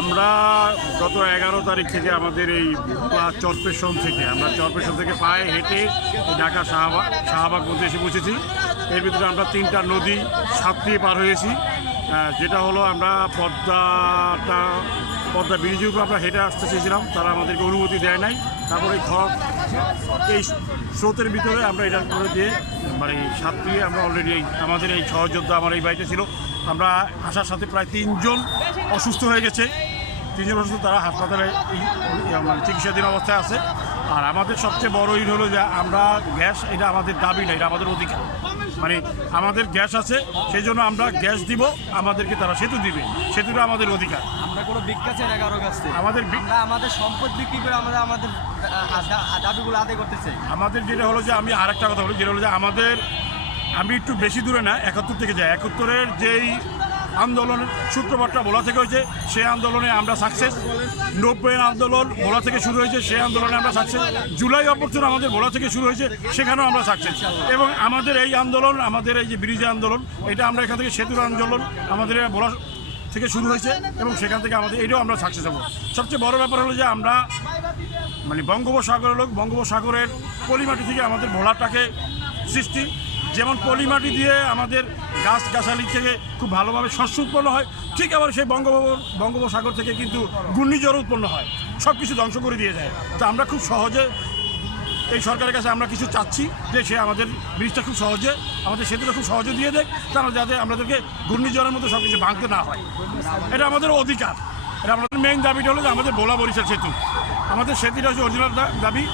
আমরা গত এগারো তারিখ থেকে আমাদের এই চরপেশন থেকে, আমরা চরপেশন থেকে পায়ে হেঁটে ঢাকা শাহবাগ শাহবাগ মধ্যে এসে পৌঁছেছি। এর ভিতরে আমরা তিনটা নদী সাঁতরিয়ে পার হয়েছি। যেটা হলো আমরা পদ্মাটা, পদ্মা ব্রিজের উপর আমরা হেঁটে আসতে চেয়েছিলাম, তারা আমাদেরকে অনুমতি দেয় নাই। তারপরে ঘর এই স্রোতের ভিতরে আমরা এটা করে দিয়ে মানে সাত সাঁতরিয়ে আমরা অলরেডি আমাদের এই সহযোদ্ধা আমার এই বাড়িতে ছিল। আমরা আসার সাথে প্রায় তিনজন অসুস্থ হয়ে গেছে। তিনজন অসুস্থ তারা হাসপাতালে মানে চিকিৎসাধীন অবস্থায় আছে। আর আমাদের সবচেয়ে বড় ইট হলো যে আমরা গ্যাস এটা আমাদের দাবি না এটা আমাদের অধিকার। মানে আমাদের গ্যাস আছে সেই জন্য আমরা গ্যাস দিব আমাদেরকে তারা সেতু দিবে। সেতুটা আমাদের অধিকার। আমরা কোনো না কারও কাছে আমাদের আমাদের সম্পদ বিক্রি করে আমরা আমাদের দাবিগুলো আদায় করতে চাই। আমাদের যেটা হলো যে আমি আরেকটা কথা বলি যেটা হলো যে আমাদের আমি একটু বেশি দূরে না, একাত্তর থেকে যাই একাত্তরের যেই আন্দোলনের সূত্রপাতটা ভোলা থেকে হয়েছে, সেই আন্দোলনে আমরা সাকসেস নব্বইয়ের আন্দোলন ভোলা থেকে শুরু হয়েছে, সেই আন্দোলনে আমরা সাকসেস জুলাই অভ্যর্থন আমাদের ভোলা থেকে শুরু হয়েছে, সেখানেও আমরা সাকসেস এবং আমাদের এই আন্দোলন, আমাদের এই যে ব্রিজে আন্দোলন, এটা আমরা এখান থেকে সেতুর আন্দোলন আমাদের ভোলা থেকে শুরু হয়েছে এবং সেখান থেকে আমাদের এটাও আমরা সাকসেস হব। সবচেয়ে বড় ব্যাপার হলো যে আমরা মানে বঙ্গোপসাগরের লোক, বঙ্গোপসাগরের পলিমাটি থেকে আমাদের ভোলাটাকে সৃষ্টি যেমন পলিমাটি দিয়ে আমাদের গাছ গাছালি থেকে খুব ভালোভাবে শস্য উৎপন্ন হয়, ঠিক আবার সেই বঙ্গোপ বঙ্গোপসাগর থেকে কিন্তু ঘূর্ণিঝড় উৎপন্ন হয় সব কিছু ধ্বংস করে দিয়ে যায়। তো আমরা খুব সহজে এই সরকারের কাছে আমরা কিছু চাচ্ছি যে সে আমাদের ব্রিজটা খুব সহজে, আমাদের সেতুটা খুব সহজে দিয়ে দেয় তারা যাতে আমাদেরকে ঘূর্ণিঝড়ের মতো সব কিছু ভাঙতে না হয়। এটা আমাদের অধিকার। এটা আমাদের মেইন দাবিটা হলো যে আমাদের বোলা বরিশাল সেতু। আমাদের সেতুটা হচ্ছে অরিজিনাল দাবি।